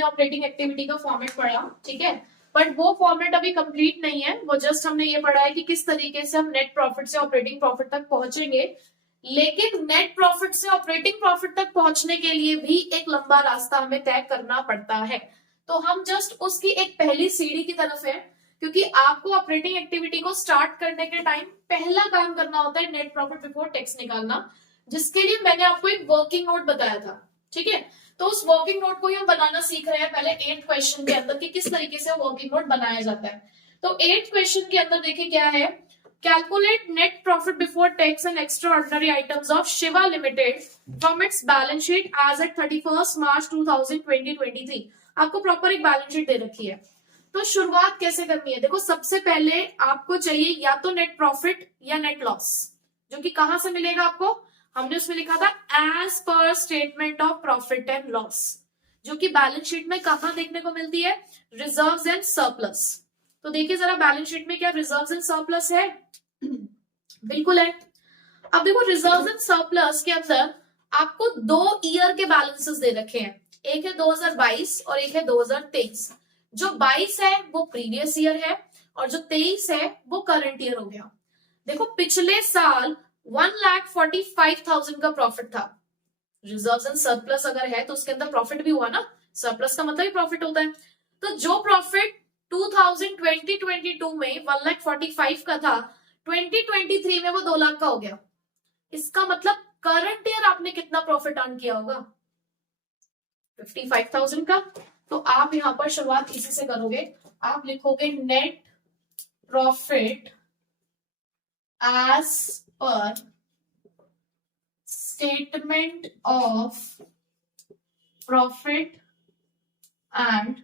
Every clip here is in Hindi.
हमने ऑपरेटिंग एक्टिविटी का फॉर्मेट पढ़ा, ठीक है, बट वो फॉर्मेट अभी कंप्लीट नहीं है, वो जस्ट हमने ये पढ़ा है कि किस तरीके से हम नेट प्रॉफिट से ऑपरेटिंग प्रॉफिट तक पहुंचेंगे। लेकिन नेट प्रॉफिट से ऑपरेटिंग प्रॉफिट तक पहुंचने के लिए भी एक लंबा रास्ता हमें तय करना पड़ता है। तो हम जस्ट उसकी एक पहली सीढ़ी की तरफ है, क्योंकि आपको ऑपरेटिंग एक्टिविटी को स्टार्ट करने के टाइम पहला काम करना होता है नेट प्रॉफिट बिफोर टैक्स निकालना, जिसके लिए मैंने आपको एक वर्किंग नोट बताया था, ठीक है। तो उस वर्किंग नोट को ही हम बनाना सीख रहे हैं पहले 8th क्वेश्चन के अंदर कि किस तरीके से वर्किंग नोट बनाया जाता है। तो 8th क्वेश्चन के अंदर देखिए क्या है, calculate net profit before tax and extraordinary items of Shiva limited from its balance sheet as at 31 March 2023। आपको प्रॉपर एक बैलेंस शीट दे रखी है। तो शुरुआत कैसे करनी है, देखो सबसे पहले आपको चाहिए या तो नेट प्रॉफिट या नेट लॉस, जो कि कहां से मिलेगा आपको, हमने उसमें लिखा था as per statement of profit and loss, जो कि बैलेंस शीट में कहां देखने को मिलती है, रिजर्व्स एंड सरप्लस। तो देखिए जरा बैलेंस शीट में क्या रिजर्व्स एंड सरप्लस है, बिल्कुल है। अब देखो रिजर्व्स एंड सरप्लस के अंदर आपको 2 ईयर के बैलेंसेस दे रखे हैं, एक है 2022 और एक है 2023। जो 22 है वो प्रीवियस ईयर है और जो 23 है वो करंट ईयर हो गया। देखो पिछले साल 1,45,000 का प्रॉफिट था, रिजर्व्स एंड सरप्लस अगर है तो उसके अंदर प्रॉफिट भी हुआ ना, सरप्लस का मतलब ही प्रॉफिट होता है। तो जो प्रॉफिट 2020-22 में 1,45,000 का था, 2023 में वो 2 लाख का हो गया। इसका मतलब करंट ईयर आपने कितना प्रॉफिट अर्न किया होगा, 55,000 का। तो आप यहां पर शुरुआत इसी से करोगे, आप लिखोगे net profit as per statement of profit and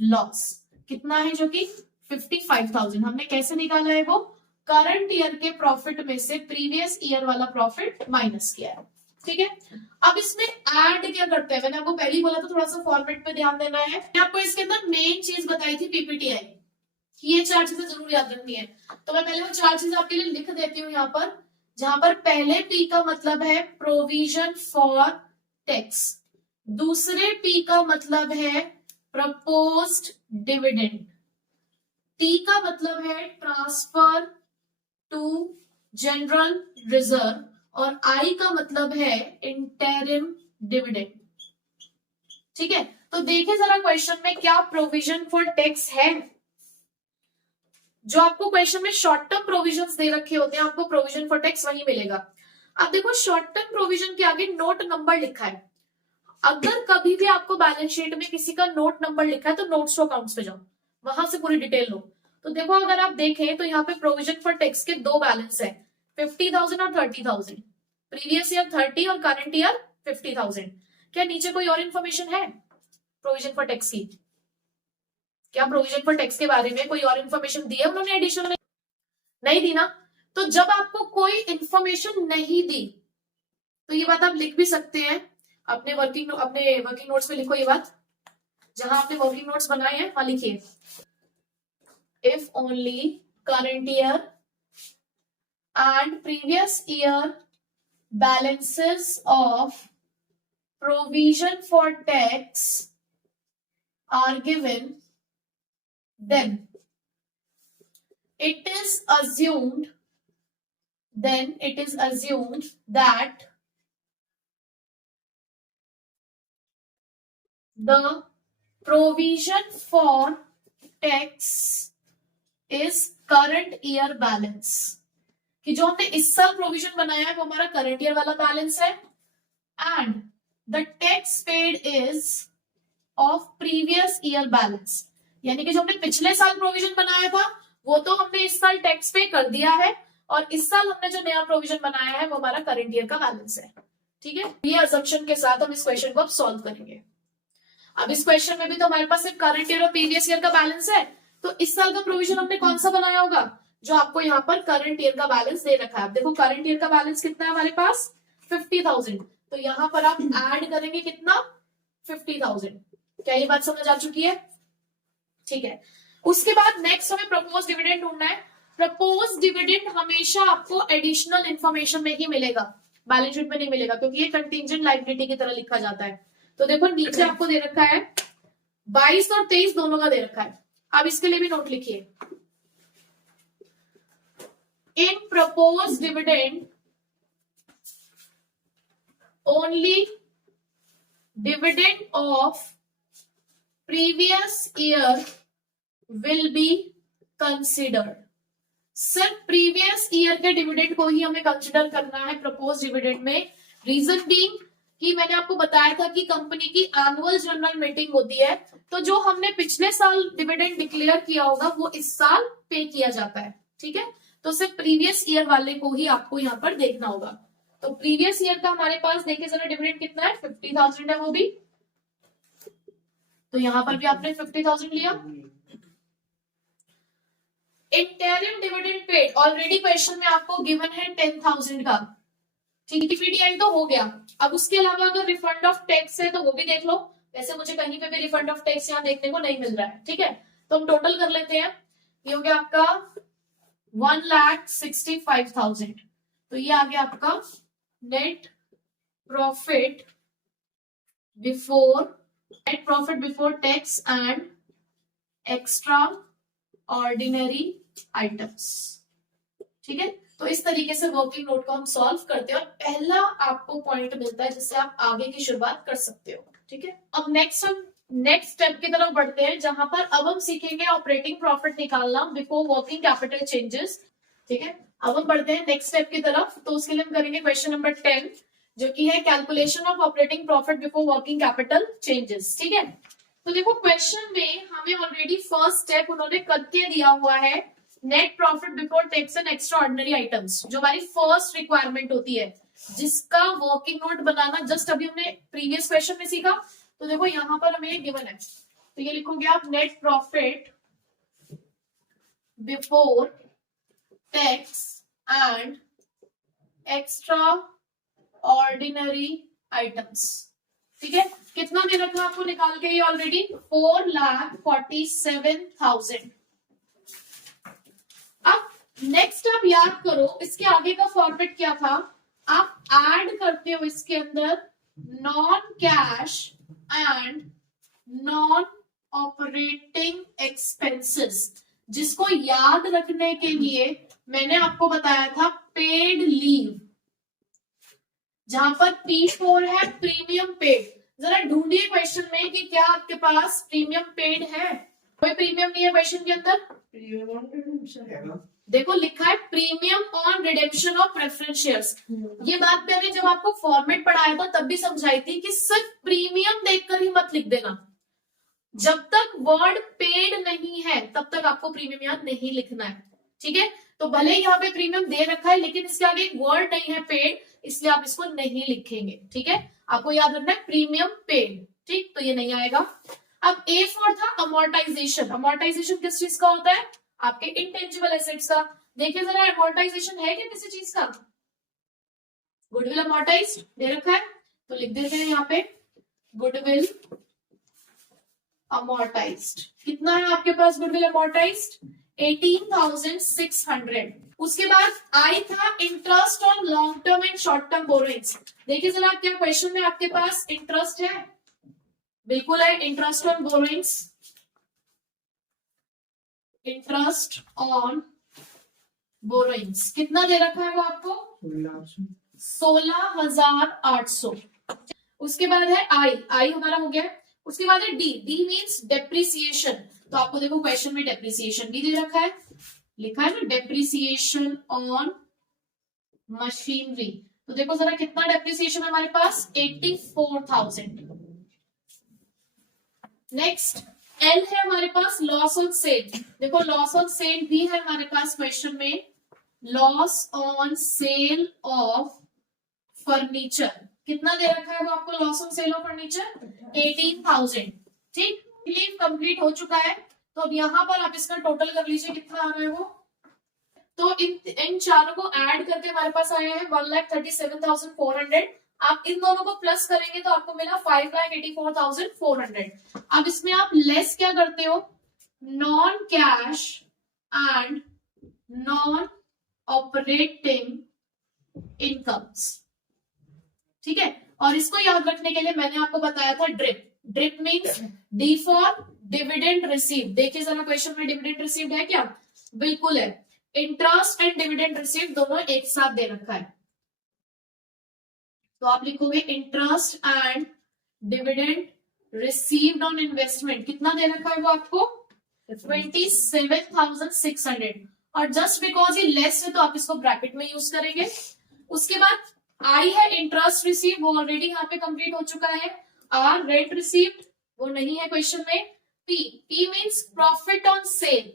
loss, कितना है, जो कि 55,000। हमने कैसे निकाला है वो, करंट ईयर के प्रॉफिट में से प्रीवियस ईयर वाला प्रॉफिट माइनस किया है, ठीक है। अब इसमें ऐड क्या करते हैं, मैंने आपको पहले ही बोला था थोड़ा सा फॉर्मेट पे ध्यान देना है। मैं आपको इसके अंदर मेन चीज बताई थी पीपीटीआई, ये 4 चीजें जरूर याद रखनी है। तो मैं पहले वो 4 चीजें आपके लिए लिख देती हूँ यहाँ पर, जहां पर पहले पी का मतलब है प्रोविजन फॉर टैक्स, दूसरे पी का मतलब है प्रपोज्ड डिविडेंड, टी का मतलब है ट्रांसफर टू जनरल रिजर्व और आई का मतलब है इंटरिम डिविडेंड, ठीक है। तो देखिए जरा क्वेश्चन में क्या प्रोविजन फॉर टैक्स है। जो आपको क्वेश्चन में शॉर्ट टर्म प्रोविजंस दे रखे होते हैं, आपको प्रोविजन फॉर टैक्स वही मिलेगा। अब देखो शॉर्ट टर्म प्रोविजन के आगे नोट नंबर लिखा है, अगर कभी भी आपको बैलेंस शीट में किसी का नोट नंबर लिखा है तो नोट्स टू अकाउंट्स पे जाओ, वहां से पूरी डिटेल लो। तो देखो अगर आप देखें तो यहाँ पे प्रोविजन फॉर टैक्स के 2 बैलेंस है, 50,000 और 30,000, प्रीवियस ईयर 30 और करंट ईयर 50,000। क्या नीचे कोई और इन्फॉर्मेशन है प्रोविजन फॉर टैक्स की, क्या प्रोविजन फॉर टैक्स के बारे में कोई और इन्फॉर्मेशन दी है उन्होंने एडिशनल, नहीं दी ना। तो जब आपको कोई इन्फॉर्मेशन नहीं दी तो ये बात आप लिख भी सकते हैं अपने वर्किंग नोट्स में, लिखो ये बात, जहां आपने वर्किंग नोट्स बनाए हैं वहां लिखिए, if only current year and previous year balances of provision for tax are given, then it is assumed that the provision for tax is current year balance, कि जो हमने इस साल प्रोविजन बनाया है वो हमारा करंट ईयर वाला बैलेंस है, and the tax paid is of previous year balance, यानी कि जो हमने पिछले साल प्रोविजन बनाया था वो तो हमने इस साल टैक्स पे कर दिया है, और इस साल हमने जो नया प्रोविजन बनाया है वो हमारा करंट ईयर का बैलेंस है, ठीक है। ये असम्पशन के साथ हम इस क्वेश्चन को अब सॉल्व करेंगे। अब इस क्वेश्चन में भी तो हमारे पास सिर्फ करंट ईयर और प्रीवियस ईयर का बैलेंस है, तो इस साल का प्रोविजन हमने कौन सा बनाया होगा, जो आपको यहाँ पर करंट ईयर का बैलेंस दे रखा है। देखो करंट ईयर का बैलेंस कितना है हमारे पास, 50,000, तो यहाँ पर आप ऐड करेंगे कितना, 50,000। क्या ये बात समझ आ चुकी है, ठीक है। उसके बाद नेक्स्ट हमें प्रपोज डिविडेंड ढूंढना है। प्रपोज डिविडेंड हमेशा आपको एडिशनल इंफॉर्मेशन में ही मिलेगा, बैलेंस शीट में नहीं मिलेगा, क्योंकि ये कंटिंजेंट लायबिलिटी की तरह लिखा जाता है। तो देखो नीचे आपको दे रखा है 22 और 23 दोनों का दे रखा है। अब इसके लिए भी नोट लिखिए, in propose dividend only dividend of previous year will be considered. सिर्फ प्रीवियस ईयर के डिविडेंड को ही हमें कंसिडर करना है प्रपोज डिविडेंड में। रीजन बीइंग कि मैंने आपको बताया था कि कंपनी की एनुअल जनरल मीटिंग होती है, तो जो हमने पिछले साल डिविडेंड डिक्लेयर किया होगा वो इस साल पे किया जाता है। ठीक है, तो सिर्फ प्रीवियस ईयर वाले को ही आपको यहाँ पर देखना होगा। तो प्रीवियस ईयर का हमारे पास देखिए जरा डिविडेंड कितना है, 50,000 है वो भी, तो यहां पर भी आपने 50,000 लिया। Interim dividend paid, already question में आपको गिवन है 10,000 का। ठीक है, पीडीएन तो हो गया। अब उसके अलावा अगर रिफंड ऑफ टैक्स है तो वो भी देख लो। वैसे मुझे कहीं पे भी रिफंड ऑफ टैक्स यहाँ देखने को नहीं मिल रहा है। ठीक है, तो हम टोटल कर लेते हैं। ये हो गया आपका 1,65,000, तो ये आ गया आपका net profit before tax and extraordinary items. ठीक है, तो इस तरीके से वर्किंग नोट को हम सॉल्व करते हैं और पहला आपको पॉइंट मिलता है जिससे आप आगे की शुरुआत कर सकते हो। ठीक है, अब नेक्स्ट स्टेप की तरफ बढ़ते हैं, जहां पर अब हम सीखेंगे ऑपरेटिंग प्रॉफिट निकालना बिफोर वर्किंग कैपिटल चेंजेस। ठीक है, अब हम बढ़ते हैं नेक्स्ट स्टेप की तरफ। तो उसके लिए हम करेंगे क्वेश्चन नंबर 10, जो कि है calculation of operating profit before working capital changes. ठीक है, तो देखो क्वेश्चन में हमें ऑलरेडी फर्स्ट स्टेप उन्होंने करके दिया हुआ है, net profit before tax and extraordinary items, जो हमारी फर्स्ट रिक्वायरमेंट होती है, जिसका वर्किंग नोट बनाना जस्ट अभी हमने प्रीवियस क्वेश्चन में सीखा। तो देखो यहां पर हमें गिवन है, तो ये लिखोगे आप net profit before tax and extraordinary items. ठीक है, कितना दे रखा आपको निकाल के ये ऑलरेडी 4,47,000। अब नेक्स्ट आप याद करो, इसके आगे का फॉर्मेट क्या था, आप ऐड करते हो इसके अंदर non cash and non operating expenses, जिसको याद रखने के लिए मैंने आपको बताया था पेड लीव, जहां पर P4 है प्रीमियम पेड। जरा ढूंढिए क्वेश्चन में कि क्या आपके पास प्रीमियम पेड है। कोई प्रीमियम नहीं है क्वेश्चन के अंदर। देखो लिखा है premium on redemption of preference shares. ये बात मैंने जब आपको फॉर्मेट पढ़ाया था तब भी समझाई थी कि सिर्फ प्रीमियम देखकर ही मत लिख देना। जब तक वर्ड पेड नहीं है तब तक आपको प्रीमियम यहाँ नहीं लिखना है। ठीक है, तो भले ही यहाँ पे प्रीमियम दे रखा है लेकिन इसके आगे एक वर्ड नहीं है पेड, इसलिए आप इसको नहीं लिखेंगे। ठीक है, आपको याद रखना है प्रीमियम पेड। ठीक, तो ये नहीं आएगा। अब A4 था अमोर्टाइजेशन। अमोर्टाइजेशन किस चीज का होता है, आपके इंटेंजिबल एसेट्स का। देखिए जरा अमोर्टाइजेशन है क्या किसी चीज का, गुडविल अमोर्टाइज्ड दे रखा है, तो लिख देते हैं यहाँ पे गुडविल अमोर्टाइज्ड। कितना है आपके पास गुडविल अमोर्टाइज्ड, 18,600। उसके बाद आई था interest on long term and short term borrowings. देखिए जरा क्या क्वेश्चन में आपके पास इंटरेस्ट है, बिल्कुल है, interest on borrowings, interest on borrowings कितना दे रखा है वो आपको 16,800। उसके बाद है आई हमारा हो गया। उसके बाद है डी मीन्स डेप्रिसिएशन। तो आपको देखो क्वेश्चन में डेप्रिसिएशन भी दे रखा है, लिखा है ना डेप्रिसिएशन ऑन मशीनरी। तो देखो जरा कितना डेप्रिसिएशन हमारे पास 84,000। नेक्स्ट एल है हमारे पास लॉस ऑन सेल। देखो लॉस ऑन सेल भी है हमारे पास क्वेश्चन में, loss on sale of furniture कितना दे रखा है वो आपको, loss on sale of furniture 18,000। ठीक, क्लेम कंप्लीट हो चुका है। तो अब यहां पर आप इसका टोटल कर लीजिए कितना आ रहा है वो। तो इन चारों को ऐड करके हमारे पास आया है 1,37,400। आप इन दोनों को प्लस करेंगे तो आपको मिला 5,84,400। अब इसमें आप लेस क्या करते हो, non cash and non operating incomes. ठीक है, और इसको याद रखने के लिए मैंने आपको बताया था drip. Drip means D for dividend receive. देखिए जरा क्वेश्चन में डिविडेंड रिसीव्ड है क्या? बिल्कुल है। इंटरेस्ट एंड डिविडेंड रिसीव दोनों एक साथ दे रखा है, तो आप लिखोगे interest and dividend received on investment. कितना दे रखा है वो आपको? 27,600। और जस्ट बिकॉज ये लेस है तो आप इसको ब्रैकेट में यूज करेंगे। उसके बाद आई है इंटरेस्ट रिसीव, वो ऑलरेडी यहाँ पे कंप्लीट हो चुका है। आर रेंट रिसीव्ड, वो नहीं है क्वेश्चन में। P, P means profit on sale.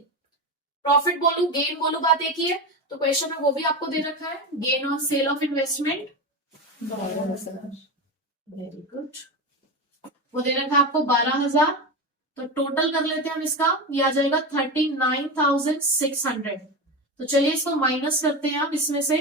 Profit बोलू गेन बोलू बात एक ही है, तो क्वेश्चन में वो भी आपको दे रखा है, gain on sale of investment. Very good. वो दे रखा है आपको 12,000। तो टोटल कर लेते हैं हम इसका, ये आ जाएगा 39,600। तो चलिए इसको माइनस करते हैं आप इसमें से।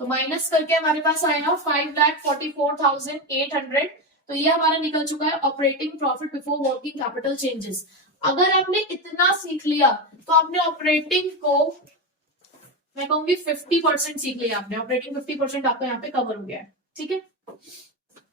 तो माइनस करके हमारे पास आएगा 5,44,800। तो ये हमारा निकल चुका है operating profit before working capital changes. अगर आपने इतना सीख लिया तो आपने ऑपरेटिंग को, मैं कहूंगी 50% सीख लिया आपने। ऑपरेटिंग 50% आपका यहाँ पे कवर हो गया है। ठीक है,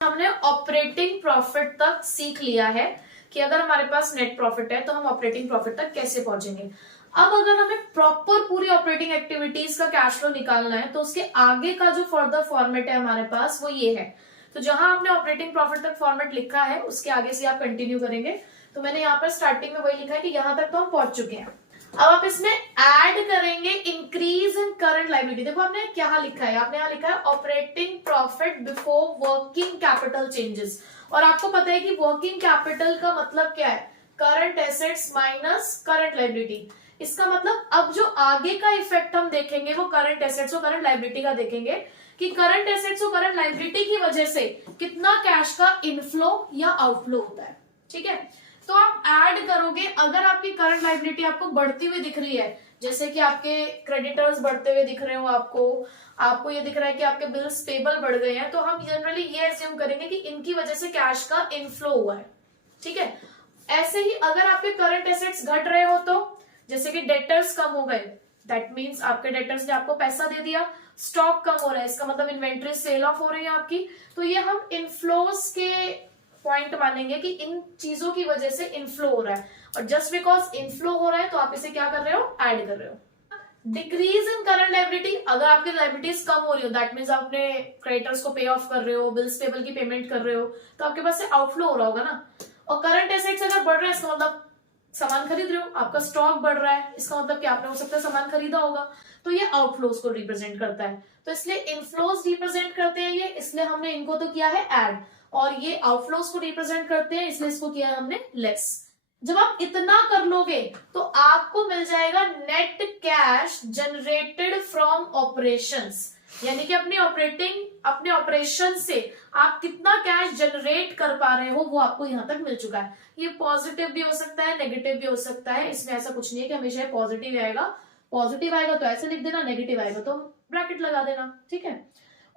हमने ऑपरेटिंग प्रॉफिट तक सीख लिया है कि अगर हमारे पास नेट प्रॉफिट है तो हम ऑपरेटिंग प्रॉफिट तक कैसे पहुंचेंगे। अब अगर हमें प्रॉपर पूरी ऑपरेटिंग एक्टिविटीज का कैश फ्लो निकालना है तो उसके आगे का जो फर्दर फॉर्मेट है हमारे पास वो ये है। तो जहां हमने ऑपरेटिंग प्रॉफिट तक फॉर्मेट लिखा है उसके आगे से आप कंटिन्यू करेंगे। तो मैंने यहाँ पर स्टार्टिंग में वही लिखा है कि यहां तक तो हम पहुंच चुके हैं। अब आप इसमें ऐड करेंगे इंक्रीज इन करंट लायबिलिटी। देखो आपने क्या लिखा है, आपने यहाँ लिखा है operating profit before working capital changes. और आपको पता है कि वर्किंग कैपिटल का मतलब क्या है? Current assets minus current liability. इसका मतलब अब जो आगे का इफेक्ट हम देखेंगे वो करंट एसेट्स और करंट लायबिलिटी का देखेंगे कि करंट एसेट्स और करंट लायबिलिटी की वजह से कितना कैश का इनफ्लो या आउटफ्लो होता है। ठीक है, तो आप ऐड करोगे। अगर आपकी करंट लायबिलिटी आपको बढ़ती हुई दिख रही है, जैसे कि आपके क्रेडिटर्स बढ़ते हुए दिख रहे हो, आपको ये दिख रहा है कि आपके बिल्स पेबल बढ़ गए हैं, तो हम जनरली ये एज्यूम करेंगे कि इनकी वजह से कैश का इनफ्लो हुआ है। ठीक है, ऐसे ही अगर आपके करंट एसेट्स घट रहे हो तो जैसे कि डेटर्स कम हो गए, दैट मीन्स आपके डेटर्स ने आपको पैसा दे दिया। स्टॉक कम हो रहा है, इसका मतलब इन्वेंट्री सेल ऑफ हो रही है आपकी। तो ये हम इनफ्लोस के पॉइंट मानेंगे कि इन चीजों की वजह से इनफ्लो हो रहा है। और जस्ट बिकॉज इनफ्लो हो रहा है तो आप इसे क्या कर रहे हो? ऐड कर रहे हो। डिक्रीज इन करंट लायबिलिटी, अगर आपकी लायबिलिटीज कम हो रही हो दैट मीन्स आपने क्रेडिटर्स को पे ऑफ कर रहे हो, बिल्स पेबल की पेमेंट कर रहे हो, तो आपके पास से आउटफ्लो हो रहा होगा ना। और करंट एसेट्स अगर बढ़ रहा है इसका मतलब सामान खरीद रहे हो, आपका स्टॉक बढ़ रहा है, इसका मतलब कि आपने हो सकता है सामान खरीदा होगा, तो ये आउटफ्लोज को रिप्रेजेंट करता है। तो इसलिए इनफ्लोज रिप्रेजेंट करते हैं ये, इसलिए हमने इनको तो किया है ऐड। और ये आउटफ्लोज को रिप्रेजेंट करते हैं इसलिए इसको किया है हमने लेस। जब आप इतना कर लोगे तो आपको मिल जाएगा net cash generated from operations. यानी कि अपने ऑपरेशन से आप कितना कैश जनरेट कर पा रहे हो वो आपको यहां तक मिल चुका है। ये पॉजिटिव भी हो सकता है, नेगेटिव भी हो सकता है, इसमें ऐसा कुछ नहीं है कि हमेशा पॉजिटिव आएगा। पॉजिटिव आएगा तो ऐसे लिख देना, नेगेटिव आएगा तो ब्रैकेट लगा देना। ठीक है,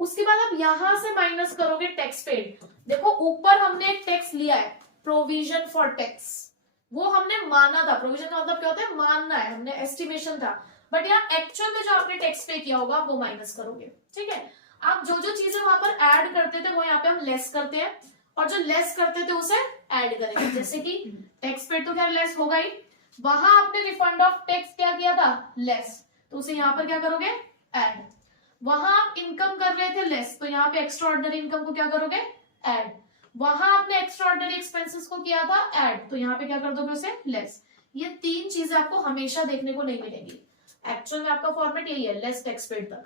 उसके बाद आप यहां से माइनस करोगे टैक्स पेड। देखो ऊपर हमने एक टैक्स लिया है, प्रोविजन फॉर टैक्स, वो हमने माना था। प्रोविजन का मतलब क्या होता है? मानना है, हमने एस्टिमेशन था। बट यहाँ एक्चुअल में जो आपने टैक्स पे किया होगा वो माइनस करोगे। ठीक है, आप जो जो चीजें वहां पर ऐड करते थे वो यहाँ पे हम लेस करते हैं, और जो लेस करते थे उसे ऐड करेंगे। जैसे कि टैक्स पेड तो खैर लेस होगा ही, वहां आपने रिफंड ऑफ टैक्स क्या किया था? लेस, तो उसे यहाँ पर क्या करोगे? ऐड। वहां आप इनकम कर रहे थे लेस, तो यहाँ पे एक्स्ट्रा ऑर्डिनरी इनकम को क्या करोगे? ऐड। वहां आपने एक्स्ट्रा ऑर्डिनरी एक्सपेंसेस को किया था ऐड, तो यहाँ पे क्या कर दोगे? उसे लेस। ये तीन चीजें आपको हमेशा देखने को नहीं मिलेंगी। एक्चुअल में आपका फॉर्मेट यही है, लेस टैक्स पेड तक।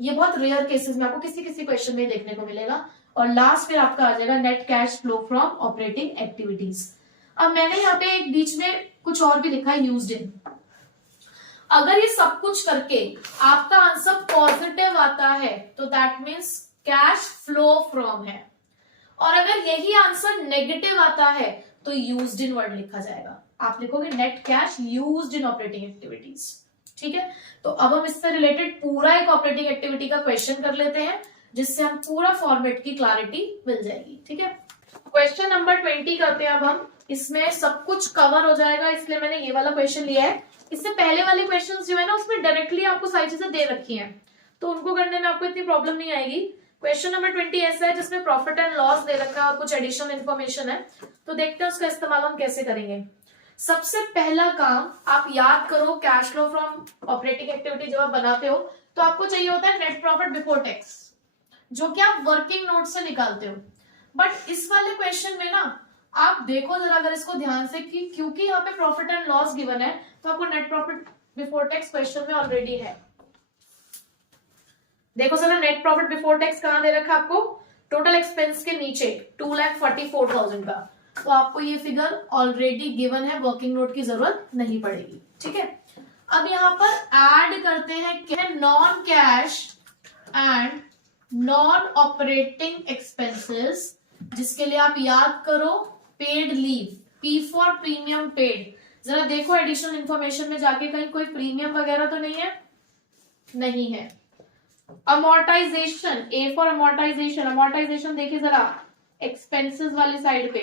ये बहुत रेयर केसेस में आपको किसी किसी क्वेश्चन में देखने को मिलेगा। और लास्ट फिर आपका आ जाएगा net cash flow from operating activities. अब मैंने यहाँ पे एक बीच में कुछ और भी लिखा है, यूज्ड इन। अगर ये सब कुछ करके आपका आंसर पॉजिटिव आता है तो that means cash flow from है, और अगर यही आंसर नेगेटिव आता है तो यूज्ड इन वर्ड लिखा जाएगा। आप लिखोगे net cash used in operating activities. ठीक है, तो अब हम इससे रिलेटेड पूरा एक ऑपरेटिंग एक्टिविटी का क्वेश्चन कर लेते हैं, जिससे हम पूरा फॉर्मेट की क्लैरिटी मिल जाएगी। ठीक है, क्वेश्चन नंबर 20 करते हैं अब हम। इसमें सब कुछ कवर हो जाएगा, इसलिए मैंने ये वाला क्वेश्चन लिया है। इससे पहले वाले क्वेश्चंस जो है ना उसमें डायरेक्टली आपको सारी चीजें दे रखी हैं, तो उनको करने में आपको इतनी प्रॉब्लम नहीं आएगी। क्वेश्चन नंबर 20 ऐसा है जिसमें प्रॉफिट एंड लॉस दे रखा है और कुछ एडिशनल इन्फॉर्मेशन है, तो देखते हैं उसका इस्तेमाल हम कैसे करेंगे। सबसे पहला काम आप याद करो, cash flow from operating activity जब आप बनाते हो तो आपको चाहिए होता है नेट प्रॉफिट बिफोर टैक्स, जो कि आप वर्किंग नोट से निकालते हो। बट इस वाले क्वेश्चन में ना आप देखो जरा अगर इसको ध्यान से कि क्योंकि यहाँ पे प्रॉफिट एंड लॉस गिवन है तो आपको net profit before tax question में ऑलरेडी है। देखो जरा नेट प्रॉफिट बिफोर टैक्स कहां दे रखा है आपको, टोटल एक्सपेंस के नीचे 2,44,000 का, तो आपको ये फिगर ऑलरेडी गिवन है, वर्किंग नोट की जरूरत नहीं पड़ेगी। ठीक है, अब यहां पर ऐड करते हैं क्या, non cash and non operating expenses, जिसके लिए आप याद करो paid leave, P for premium paid. जरा देखो एडिशनल इंफॉर्मेशन में जाके कहीं कोई प्रीमियम वगैरह तो नहीं है, नहीं है। Amortisation, A for amortisation, amortisation देखिए जरा एक्सपेंसेस वाली साइड पे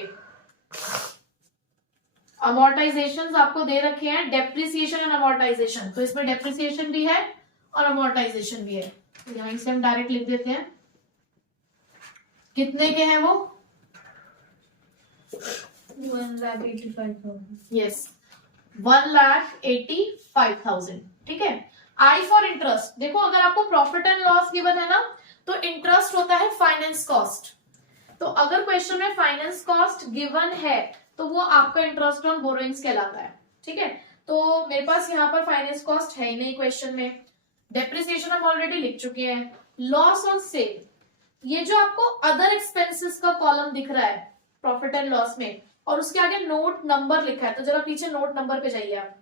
अमोर्टाइजेशन आपको दे रखे हैं, डेप्रिसिएशन एंड अमोर्टाइजेशन, तो इसमें डेप्रिसिएशन भी है और अमोर्टाइजेशन भी है। यहां से हम डायरेक्ट लिख देते हैं, कितने के हैं वो, 1,85,000। यस 1,85,000। ठीक है, आई फॉर इंटरेस्ट, देखो अगर आपको प्रॉफिट एंड लॉस गिवन है ना तो इंटरेस्ट होता है फाइनेंस कॉस्ट, तो अगर क्वेश्चन में फाइनेंस कॉस्ट गिवन है तो वो आपका इंटरेस्ट ऑन बोरोइंग्स कहलाता है। ठीक है, तो मेरे पास यहाँ पर फाइनेंस कॉस्ट है ही नहीं क्वेश्चन में, डेप्रिसिएशन हम ऑलरेडी लिख चुके हैं। लॉस ऑन सेल, ये जो आपको अदर एक्सपेंसेस का कॉलम दिख रहा है प्रॉफिट एंड लॉस में और उसके आगे नोट नंबर लिखा है, तो जरा पीछे नोट नंबर पे जाइए आप।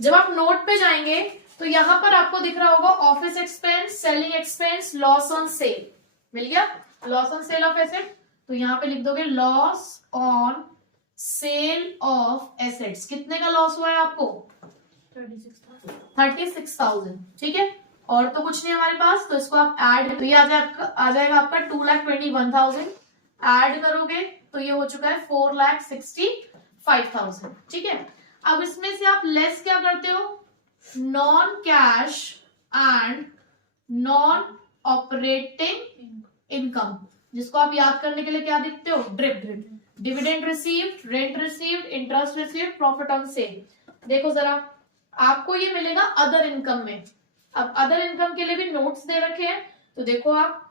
जब आप नोट पे जाएंगे तो यहां पर आपको दिख रहा होगा office expense, selling expense, loss on sale, मिल गया, loss on sale of asset, तो यहां पे लिख दोगे loss on sale of assets. कितने का लॉस हुआ है आपको, 36,000। ठीक है, और तो कुछ नहीं हमारे पास, तो इसको आप ऐड, तो ये आ जाएगा आपका 2,21,000, ऐड करोगे तो ये हो चुका है 4,65,000। ठीक है, अब इसमें से आप लेस क्या करते हो, non cash and non operating income, जिसको आप याद करने के लिए क्या लिखते हो, drip, dividend received, rent received, interest received, profit on sale. देखो जरा आपको ये मिलेगा अदर इनकम में। अब अदर इनकम के लिए भी नोट्स दे रखे हैं, तो देखो आप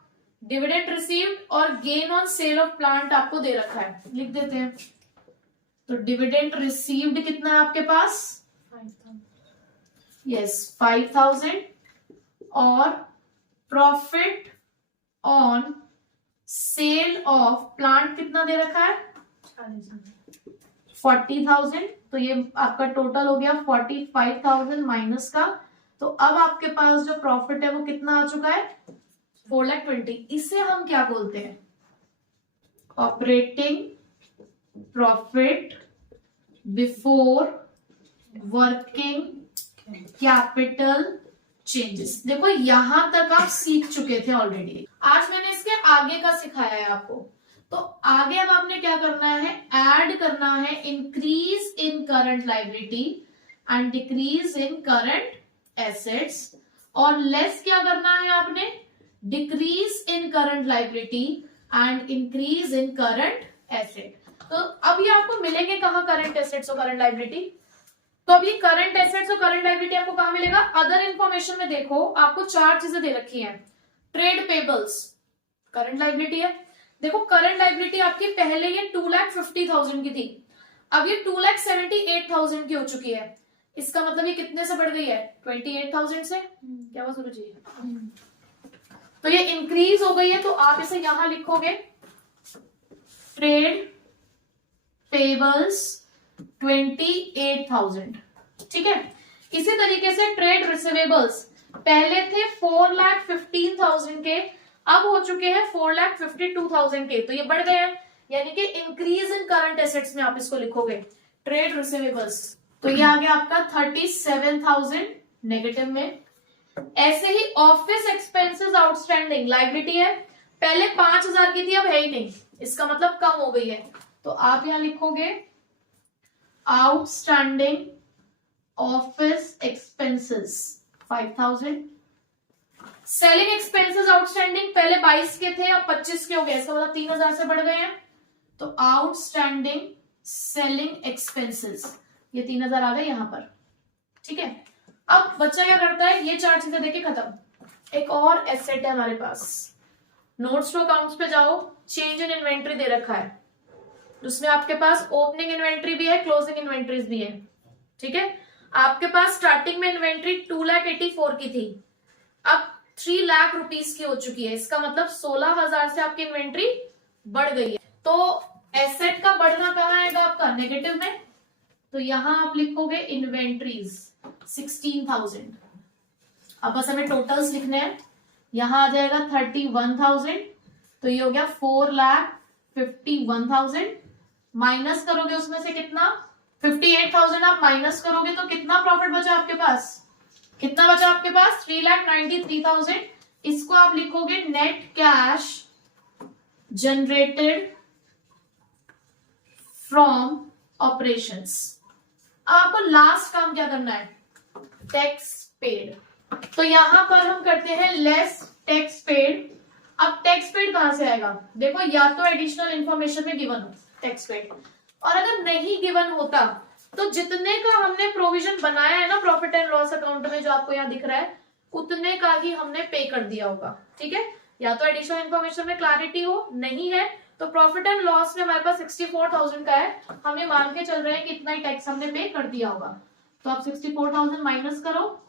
डिविडेंड रिसीव्ड और gain on sale of plant आपको दे रखा है, लिख देते हैं। तो डिविडेंड रिसीव्ड कितना है आपके पास, 5,000। यस 5,000, और profit on sale of plant कितना दे रखा है, 40,000, तो ये आपका टोटल हो गया 45,000 माइनस का, तो अब आपके पास जो प्रॉफिट है वो कितना आ चुका है, 4,20,000। इसे हम क्या बोलते हैं, operating profit before working capital changes. देखो यहां तक आप सीख चुके थे ऑलरेडी, आज मैंने इसके आगे का सिखाया है आपको, तो आगे अब आपने क्या करना है, ऐड करना है increase in current liability and decrease in current assets, और लेस क्या करना है आपने, decrease in current liability and increase in current asset. तो अब ये आपको मिलेंगे कहां, करंट एसेट्स और करंट लायबिलिटी, तो अब ये करंट एसेट्स और करंट लायबिलिटी आपको कहां मिलेगा, अदर इंफॉर्मेशन में देखो आपको चार चीजें दे रखी हैं। ट्रेड पेबल्स करंट लायबिलिटी है, देखो करंट लायबिलिटी आपकी पहले ये 2,50,000 की थी, अब ये 2,78,000 की हो चुकी है, इसका मतलब ये कितने से बढ़ गई है, 28,000 से। क्या हुआ सूरज जी, तो ये इंक्रीज हो गई है, तो आप इसे यहां लिखोगे ट्रेड पेबल्स 28,000। ठीक है, इसी तरीके से ट्रेड रिसीवेबल्स पहले थे 4,15,000 के, अब हो चुके हैं 4,52,000 के, तो ये बढ़ गए हैं, यानी कि इंक्रीज इन करंट एसेट्स में आप इसको लिखोगे ट्रेड रिसीवेबल्स, तो ये आ गया आपका 37,000 नेगेटिव में। ऐसे ही ऑफिस एक्सपेंसेस आउटस्टैंडिंग लायबिलिटी है, पहले 5,000 की थी, अब है ही नहीं, इसका मतलब कम हो गई है, तो आप यहां लिखोगे outstanding office expenses 5,000, selling expenses outstanding पहले 22 के थे, अब 25 के हो गए, इसका मतलब 3000 से बढ़ गए हैं। तो आउटस्टैंडिंग सेलिंग एक्सपेंसेस ये 3000 आ गए यहां पर, ठीक है। अब बच्चा क्या करता है, ये चार चीजें देके खत्म। एक और एसेट है हमारे पास, नोट्स टू अकाउंट्स पे जाओ, चेंज इन इन्वेंट्री दे रखा है, उसमें आपके पास ओपनिंग इन्वेंट्री भी है, क्लोजिंग इन्वेंट्रीज भी है, ठीक है। आपके पास स्टार्टिंग में इन्वेंट्री 2,84,000 की थी, अब 3 लाख रुपीस की हो चुकी है, इसका मतलब 16,000 से आपकी इन्वेंट्री बढ़ गई है। तो एसेट का बढ़ना कहाँ आएगा आपका, नेगेटिव में, तो यहां आप लिखोगे इन्वेंट्रीज 16,000। अब बस हमें टोटल्स लिखने हैं, यहां आ जाएगा 31,000, तो ये हो गया 4,51,000। माइनस करोगे उसमें से कितना, 58,000 आप माइनस करोगे तो कितना प्रॉफिट बचा आपके पास, कितना बचा आपके पास 3,93,000। इसको आप लिखोगे net cash generated from operations. आपको लास्ट काम क्या करना है, टैक्स पेड, तो यहां पर हम करते हैं लेस टैक्स पेड। अब टैक्स पेड कहां से आएगा, देखो या तो एडिशनल इंफॉर्मेशन में गिवन हो टैक्स पेड, और अगर नहीं गिवन होता तो जितने का हमने प्रोविजन बनाया है ना प्रॉफिट एंड लॉस अकाउंट में जो आपको यहाँ दिख रहा है, उतने का ही हमने पे कर दिया होगा, ठीक है। या तो एडिशनल इंफॉर्मेशन में क्लैरिटी हो, नहीं है तो प्रॉफिट एंड लॉस में हमारे पास 64,000 का है, हमें मान के चल रहे हैं कि इतना ही टैक्स हमने पे कर दिया होगा। तो आप 64,000 माइनस करो,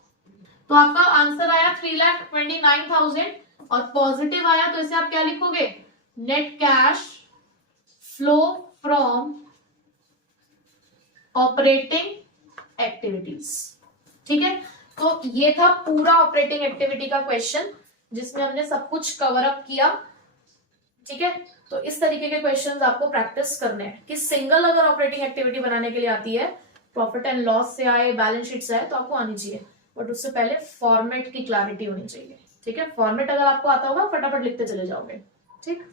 तो आपका आंसर आया 3,29,000, और पॉजिटिव आया तो इसे आप क्या लिखोगे, net cash flow from operating activities, ठीक है। तो ये था पूरा ऑपरेटिंग एक्टिविटी का क्वेश्चन, जिसमें हमने सब कुछ कवर अप किया, ठीक है। तो इस तरीके के क्वेश्चंस आपको प्रैक्टिस करने हैं कि सिंगल अगर ऑपरेटिंग एक्टिविटी बनाने के लिए आती है, प्रॉफिट एंड लॉस से आए, बैलेंस शीट से आए, तो आपको आनी चाहिए, बट उससे पहले फॉर्मेट की क्लैरिटी होनी चाहिए, ठीक है। फॉर्मेट अगर आपको आता होगा फटाफट लिखते चले जाओगे, ठीक।